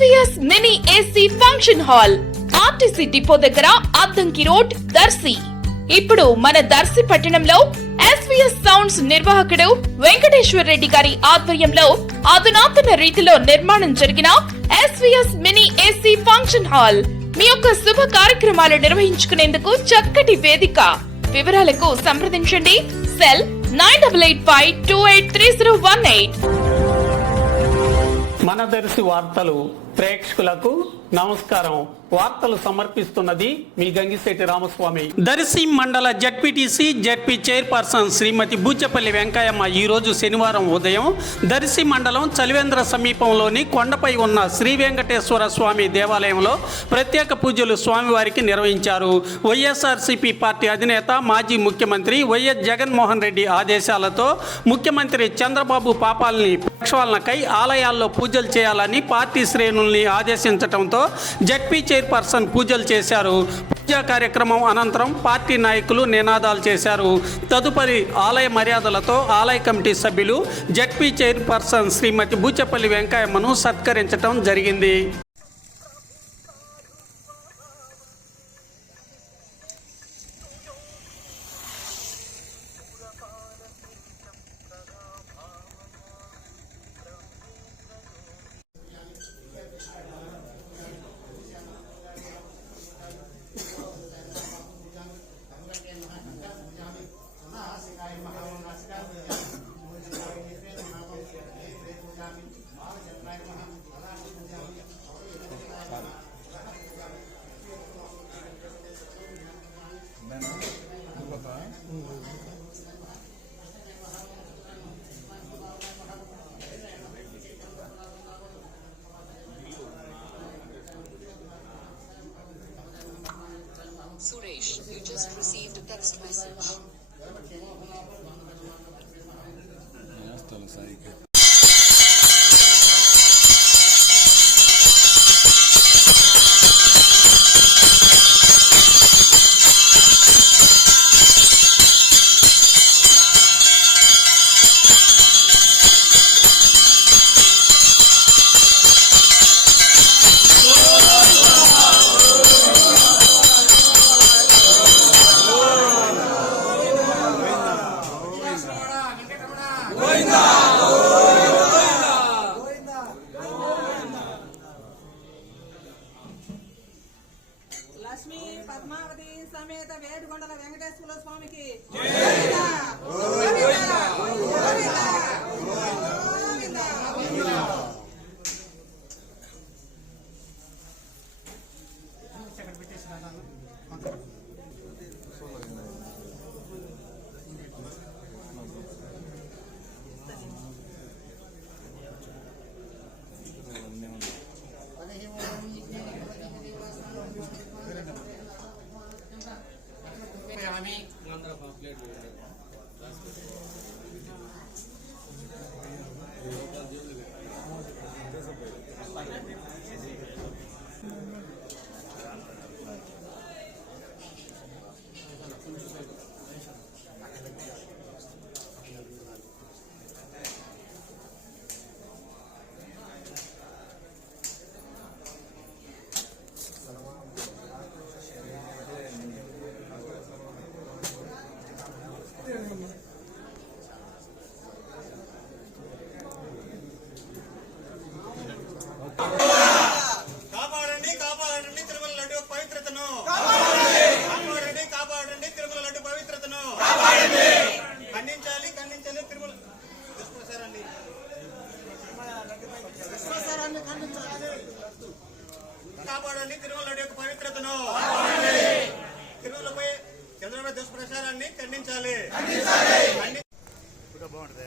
SVS mini AC function hall RTC depot దగ్గర Addanki road Darsi ఇప్పుడు మన దర్శి పట్టణంలో ఎస్వీఎస్ సౌండ్స్ నిర్వాహకుడు వెంకటేశ్వర రెడ్డి గారి ఆధ్వర్యంలో అధునాతన రీతిలో నిర్మాణం జరిగిన SVS mini AC function hall మీ యొక్క శుభ కార్యక్రమాలు నిర్వహించుకునేందుకు చక్కటి వేదిక. వివరాలకు సంప్రదించండి. Cell nine double eight five two eight three zero one eight. మన దర్శి వార్తలు ప్రేక్షకులకు నమస్కారం. వార్తలు సమర్పిస్తున్నది మీ గంగిశెట్టి రామస్వామి. దర్శి మండల ZPTC ZP chairperson Shrimati Buchapalli Venkayyamma ఈరోజు శనివారం ఉదయం దర్శి మండలం చలివేంద్ర సమీపంలోని కొండపై ఉన్న శ్రీ వెంకటేశ్వర స్వామి దేవాలయంలో ప్రత్యేక పూజలు స్వామివారికి నిర్వహించారు. వైఎస్ఆర్సీపీ పార్టీ అధినేత మాజీ ముఖ్యమంత్రి వైఎస్ జగన్మోహన్ రెడ్డి ఆదేశాలతో ముఖ్యమంత్రి చంద్రబాబు పాపాలని ప్రక్షాళనకై ఆలయాల్లో పూజలు చేయాలని పార్టీ శ్రేణుల్ని ఆదేశించడంతో జడ్పీ చైర్పర్సన్ పూజలు చేశారు. పూజా కార్యక్రమం అనంతరం పార్టీ నాయకులు నినాదాలు చేశారు. తదుపరి ఆలయ మర్యాదలతో ఆలయ కమిటీ సభ్యులు జడ్పీ చైర్పర్సన్ శ్రీమతి బూచపల్లి వెంకయ్యమ్మను సత్కరించడం జరిగింది. You just received a text message. Yeah. కాపాడండి తిరుమల యొక్క పవిత్రతను. తిరుమలపై చంద్రబాబు దుష్ప్రచారాన్ని ఖండించాలి. ఖండి- బాగుంటుంది.